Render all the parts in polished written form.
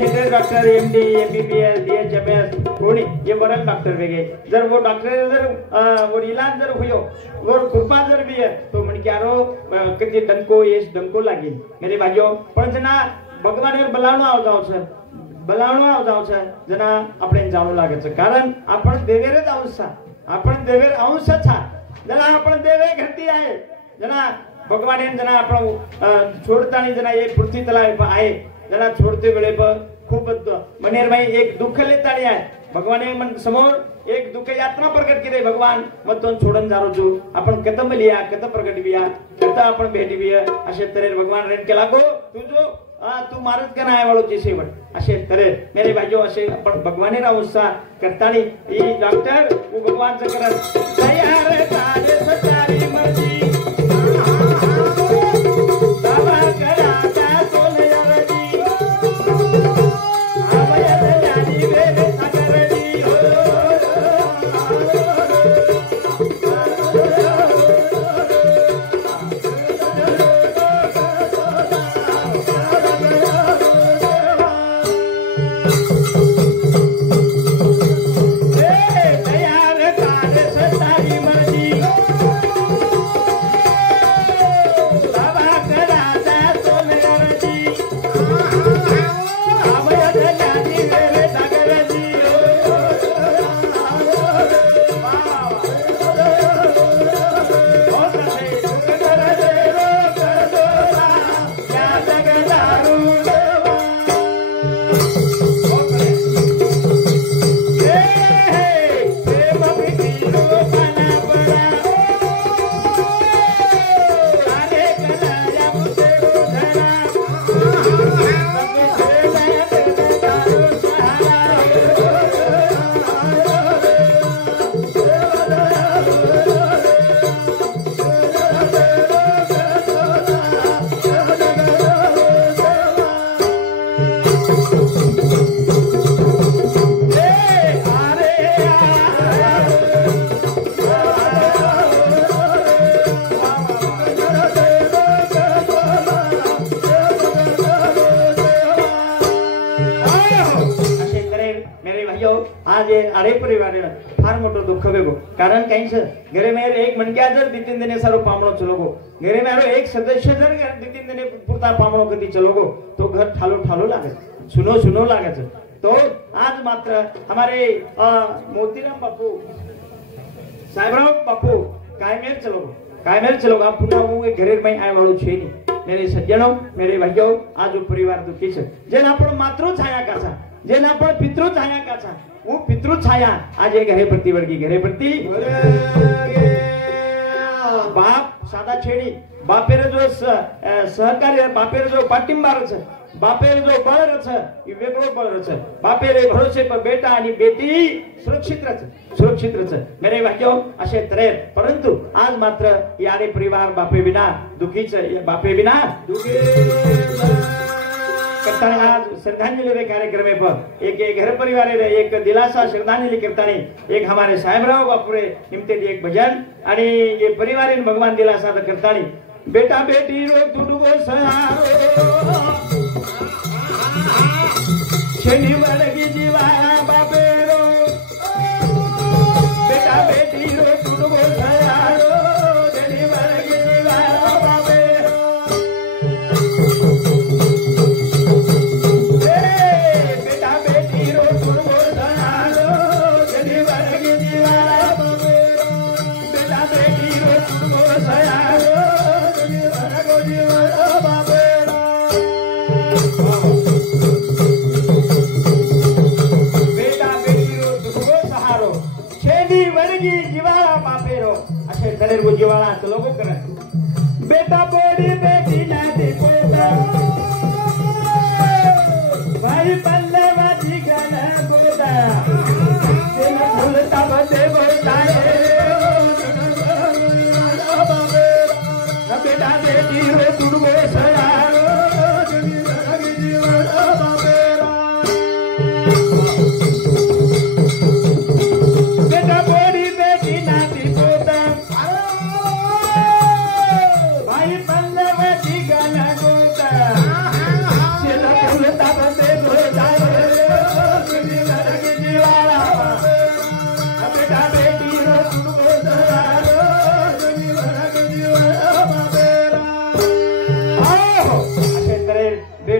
Head doctor MD MBBS डीएचएमएस कोणी ये बरं डॉक्टर वेगे जर वो डॉक्टर जर वो इलाज जर हुयो वो कृपा जर भी है तो मन क्यारो कदी डंको येस डंको लागी मेरे भाइयों पण जना भगवान बोलावणो आवजाव छे बोलावणो आवजाव छे जना આપણે જાણો લાગે છે કારણ आपण देवेर જ આવસા आपण देवेर अंश छा जना आपण देवे घटी आहे जना भगवान जना आपण छोडतानी जना ये पृथ्वी तलाव आहे जना छोडते वेळे खूप मनेर भाई एक दुःख लेतानी आहे भगवान मन समोर एक दुःख यात्रा प्रकट केले भगवान मग छोडन जारो जो आपण कदम लिया कद प्रकट बिया कद आपण भेटी बिया असे तरे भगवान रेन केला गो तुझो तू मारत का नाही वाळो जे शेवट असे तरे मेरे भाइयों असे आपण भगवाने रावसा करतानी ई डॉक्टर वो भगवान च करत तयार काले सचारी मर्जी फार मोठं दुःख वेगो कारण काही घरे मेरे एक मनक्या जर दितीन दिने सारो पामणो चलोगो घरे मेरो एक सदस्य जर दितीन दिने पुरता पामणो कदी चलोगो तो घर ठालो ठालो लागे सुनो सुनो लागे तो आज मात्र हमारे मोतीराम बापू साहेबराव बापू कायमेर चलोगा पुन्हा હું એ ઘરે માં આય વાળું છે ની मेरे सज्जनों मेरे भाइयों आज परिवार दुखी છે જેના પણ માતૃ છાયા કાછા જેના પણ પિતૃ છાયા કાછા वो पितृ छाया आज एक घरे प्रति बाप सादा छेड़ी बापेर जो सहकार्य बापेर जो पाठिंबार छे बापेर जो बळ रछ ई वेगळो बळ रछ बापेरे भरोसे पर बेटा आणि बेटी सुरक्षित रछ मेरे भाइयों असे तरे परंतु आज मात्र यारे परिवार बापे बिना दुखी छे बापे बिना दुखी करताने आज श्रद्धांजलि रे कार्यक्रम पर एक घर परिवार रे एक दिलासा श्रद्धांजलि करताने एक हमारे साहेबराव बापुरे निमते एक भजन आणि ये परिवार इन भगवान दिलासा करताने बेटा बेटी रो तुडगो सहारो छेनी वरगी जीवाया बापे रो बेटा बेटी रो तुडगो सहारो छेनी वरगी जीवाया बापे वो जीवाला लोगों करे बेटा बोड़ी बेटी ना देखोता भाई पल्ले बाजी गाना बोता तेरे भूलता बदे बोता बेटा बेटी रो तुड़गो सयारो बेटा बोड़ी बेटी ना देखोता पल्ले में गाना गोता चला बोलता बंदे बोलता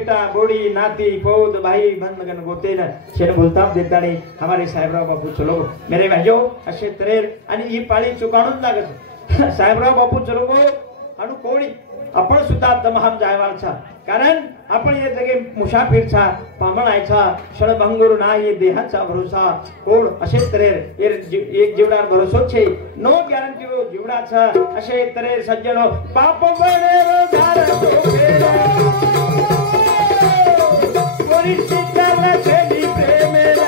बेटा बोड़ी नाती पौध भाई बंधगन गोते न शेन बोलताप देतानी हमारे साहेबराव बापू चलो मेरे भाइयों असे तरेर आणि ही पाळी चुकाणून लागत साहेबराव बापू चलो गो अनु कोणी आपण सुद्धा तमाम जायवाळचा कारण आपण ये जगे मुसाफिर छा पामणायचा क्षणभंगुर नाही देहाचा भरोसा कोण असे तरेर एक जीवडार भरोसो छे नो गॅरंटी वो जीवडाचा असे तरेर सज्जनो पाप बळेरो धार डोकेरा परिस्थितीला छेडी प्रेमेला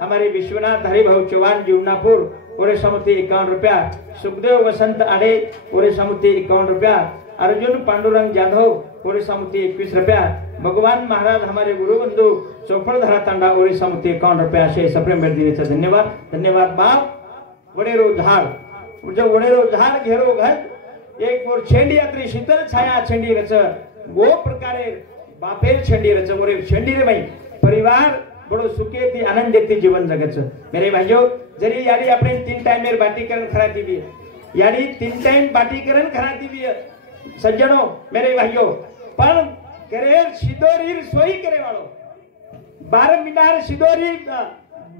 हमारे विश्वनाथ हरिभाऊ चौहान जीवनापुर ओरे समुति 51 रुपया सुखदेव वसंत आडे ओरे समुति 51 रुपया अर्जुन पांडुरंग जाधव ओरे समुति 21 रुपया भगवान महाराज हमारे गुरु बंधु चौपड़धरा तांडा ओरे समुति 51 रुपया से सप्रेम दिनेचा धन्यवाद धन्यवाद बाप वडेरो झाड जो वडेरो झाड घेरो घर एक और छेंडी यात्री शीतल छाया छेंडी रच गो प्रकारे बापेर छेंडी रच ओरे छेंडी रे भाई परिवार बड़ो सुखे थी आनंद देती जीवन जगत मेरे भाइयों जरी यारी अपने 3 टाइम मेरे बाटीकरण खराती भी है यारी 3 टाइम बाटीकरण खराती भी है सज्जनों मेरे भाइयों पर करे सिदोरी सोई करे वालो 12 मिनार सिदोरी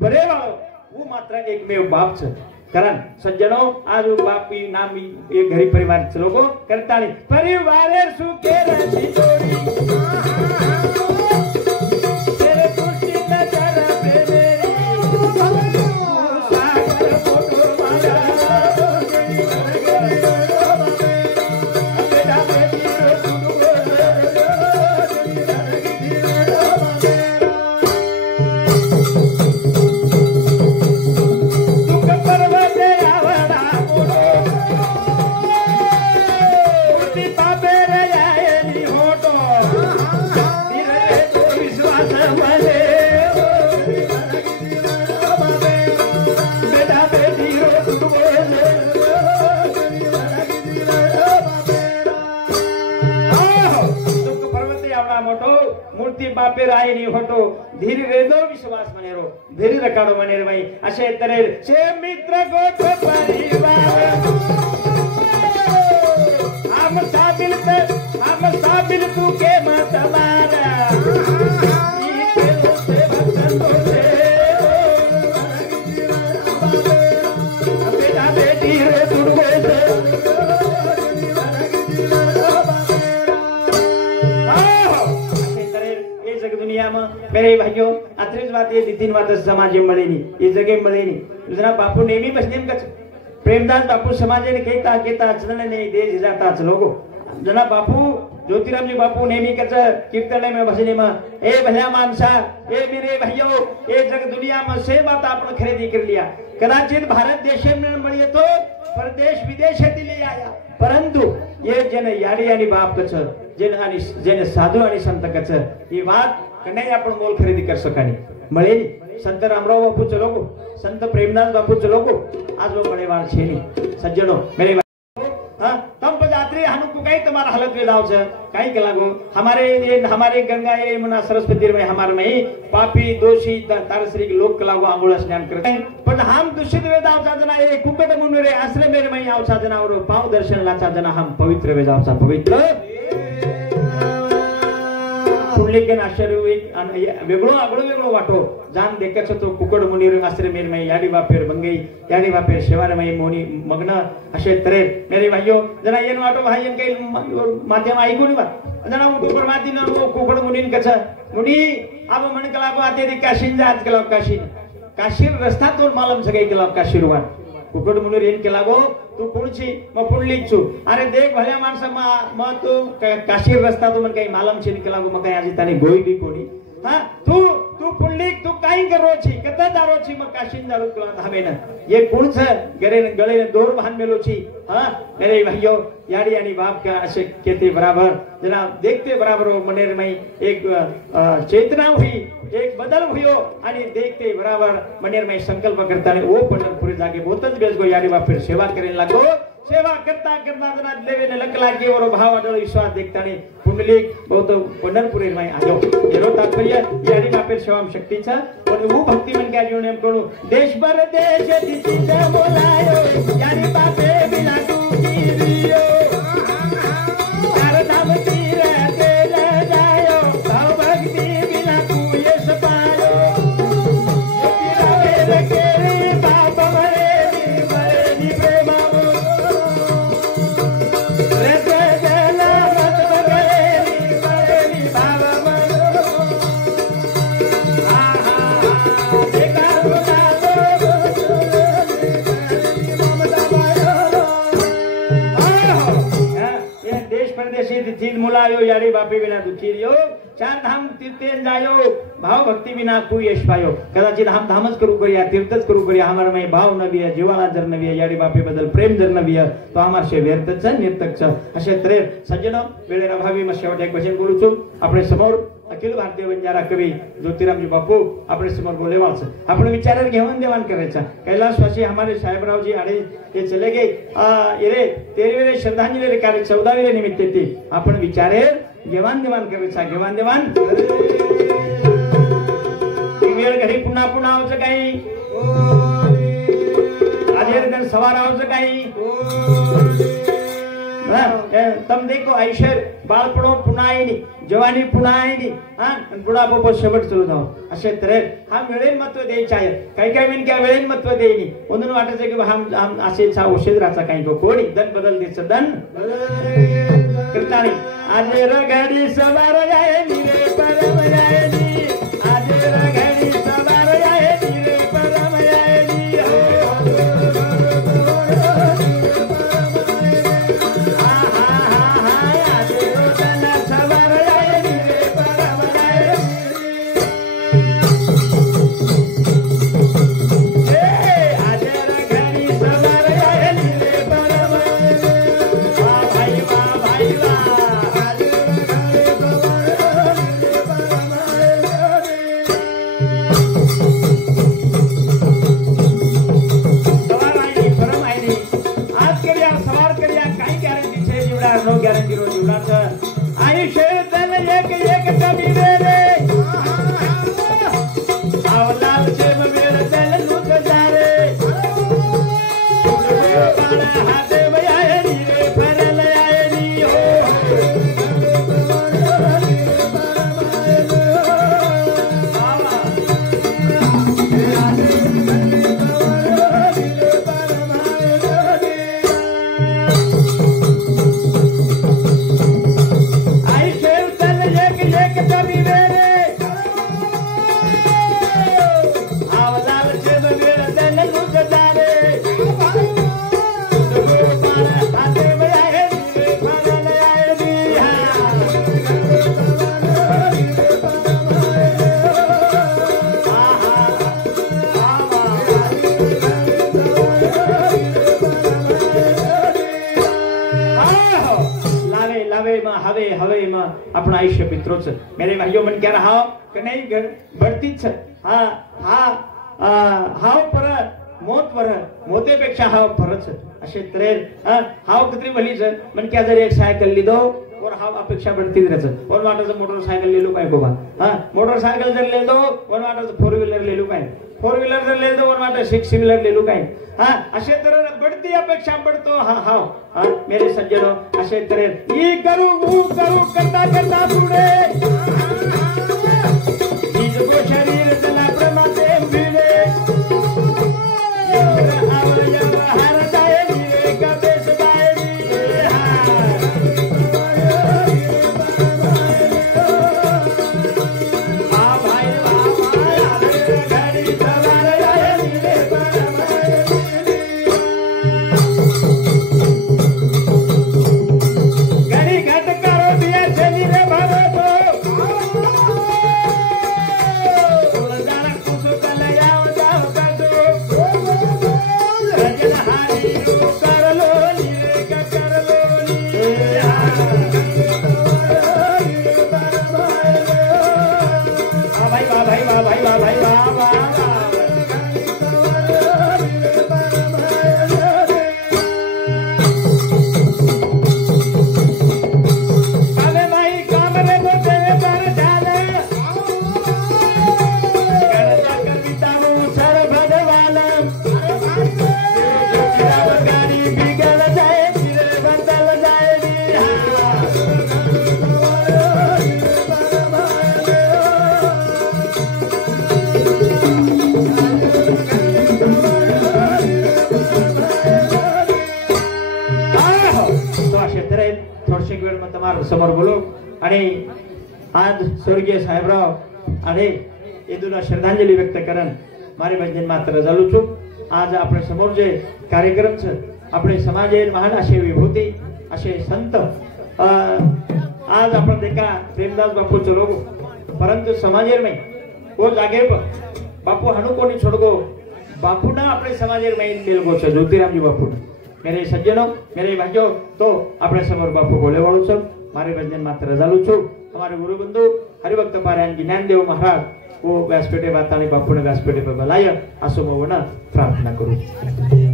भरे वालो वो मात्र एकमेव बाप छ कारण सज्जनों आज बाप की नाम एक घरी परिवार लोगों करता नहीं परिवार सुखे सिदोरी बापेर आई नहीं होतो धीर वेदो विश्वास मनेरो धीर रकाडो मनेर भाई असे तरेर छे मित्र गोठ परिवार हम साबिल तू के मतवारा ई केलो से भक्तों से बेटा बेटी रे तुड़वे से मेरे भाइयों आत्रीच बात ये तीन बात समाज मळे नी ये जगे मळे नी दुसरा बापू नेहमी बसनेम कच प्रेमदास बापू समाजे ने कहता कहता चलने नहीं देश जाता लोगो जना बापू ज्योतिराम जी बापू नेहमी कच कीर्तन में बसने में ए भल्या मानसा ए मेरे भाइयों ए जग दुनिया में से बात आपने खरीदी कर लिया कदाचित भारत देश में मळी तो परदेश विदेशातील ले आया परंतु ये जन याडी आणि बाप कच जन साधू आणि संत कच ही बात कन्हैया आपण मोल खरेदी कर सकानी मळे संत रामराव बापू चलो को संत प्रेमदास बापू चलो को आज वो बड़े वार छेनी सज्जनों मेरे हां तम यात्री हनु को कई तुम्हारा हालत में लाव छ काई के लागो हमारे गंगा ये यमुना सरस्वती में हमारे में पापी दोषी तारश्री लोक लागो आंघोळ स्नान करते पण हम दूषित वेदावचा जना ये कुकट मुनुरे आश्रय मेरे में आवचा जना और पाव दर्शन लाचा जना हम पवित्र वेदावचा पवित्र लेकिन आश्चर्य एक वेगळो आगळो वेगळो वाटो जान देखाच तो कुकड मुनीर आश्रय मेर में याडी बापेर बंगई याडी बापेर शेवार में मोनी मग्न असे तरे मेरे भाइयों जना येन वाटो भाई एन कई माध्यम आई कोनी बा जना कुकड माती न कुकड मुनीन कछ मुनी अब मन कला को आते काशी जात कला काशी रस्ता तो मालूम सगई कला काशी रुवा कुकड मुनीर येन केला गो तू पुढची मग पुढलीच छु अरे देख भल्या माणसा मग तू काशी रस्ता तो मन काही मालम छेन केला गो मग काही आजी ताने गोई बी कोणी हां तू पुंडलिक तू काही करो छी कता दारो छी म काशिन दारो कला धावे न ये कौन सा गले ने दौर बहान मेलो छी हाँ मेरे भाइयों यारी यानी बाप का ऐसे कहते बराबर जनाब देखते बराबर हो मनेर में एक चेतना हुई एक बदल हुई आणि देखते बराबर मनेर में संकल्प करता है वो पंढरपुर जाके बहुतच बेस गो यारी बाप फिर सेवा करे लागो सेवा करता करता जना लेवे ने लक लागे और भाव अडळ विश्वास देखता ने पुंडलिक बहुत पंढरपुर में आयो एरो तात्पर्य यारी बापेर सेवा शक्तीचा पण वो भक्ती मन क्या जीवन एम करू देशभर देश दितीचा बोलायो यारी बापे बिना तू गिरियो धाम तीर तेल जायो भाव भक्ति बिना तू यश पायो वेद केरी बाप मरे नि प्रेमा मुलायो यारी बापी विना दुखी रियो चार धाम तीर्थेन जायो भाव भक्ति विना कोई यश पायो कदाचित हम धामच करू करिया तीर्थच करू करिया हमार में भाव न बिया जीवाला जर न बिया यारी बापी बदल प्रेम जर न बिया तो हमार शे व्यर्थच निर्थकच असे तरे सज्जनो वेळेर अभावी म शेवट एक क्वेश्चन बोलू छु आपणे समोर अखिल भारतीय बंजारा कवी ज्योतिरामजी बापू आपणे समोर बोलेवाच आपण विचार घेऊन देवान करायचा कैलाशवासी हमारे साहेबराव जी आड़े ये चले गए ये 13वें श्रद्धांजलि कार्य 14वें निमित्त थी आपण विचारे घेवान देवान करायचा घेवान देवान वेळ घडी पुन्हा पुन्हा आवचं काही आधी सवार आवचं काही तम देखो ऐश्वर बाळपणो पुन्हा आईनी जवानी पुन्हा आईनी हां बुढापो शेवट चलू जाऊ असे तऱ्हे हा वेळेन महत्व द्यायचा आहे काही काही वेळ क्या वेळेन महत्व देईनी म्हणून वाटायचं की हम असे सा औषधराचा काही कोणी दन बदल देचं दन करतानी आज रगडी सवार आहे निरे परम आहे आज रगडी सवार आहे निरे परम आहे अपना आयुष्य पित्रोच मेरे भाइयों मन क्या रहा कि नहीं घर बढ़ती हा हा हाव पर मोत पर मोतेपेक्षा हाव फरच असे तरेर हाव कितनी भलीच मन क्या जर एक सायकल ली दो और हाव अपेक्षा बढ़ती रहच और वाटाचं मोटरसायकल ले लो काय गोबा हां मोटरसायकल जर ले दो और वाटाचं 4 व्हीलर ले लो काय 4 व्हीलर जर ले दो और वाटा 6 व्हीलर ले लो काय हां असे तरह बढ़ती अपेक्षा बढ़तो हां हाव हां मेरे सज्जनों असे तरह ई करू वो करू करता करता पुढे जिसको शरीर चला प्रमाते भिड़े अवयव हर जाए रे कबे सदाए रे हां भाई घड़ी सवार आए रे घड़ी घट करो दिया चली रे भावे तो वाह भाई वाह भाई वाह भाई वाह वाह समोर बोलो आणि आज स्वर्गीय साहेबराव आणि येदून श्रद्धांजली व्यक्त करन मारे भजन मात्र चालू છું आज आपल्या समोर जे कार्यक्रम છે આપણે समाजे महान असे विभूती असे संत आज आपण देखा प्रेमदास बापू चलो परंतु समाजे में वो जागे बापू हनु कोणी छोड़गो बापू ना अपने समाजे में मिलगो છે ज्योतिराम जी बापू मेरे सज्जनों मेरे भाइयों तो अपने समोर बापू बोले वाळू છું मारे भजन मात्र चालू છું हमारे गुरु बंधु हरिभक्त पारायण ज्ञानदेव महाराज वो व्यासपीठे बातानी बापूने व्यासपीठे पर बोलाय असो मोवना प्रार्थना करू।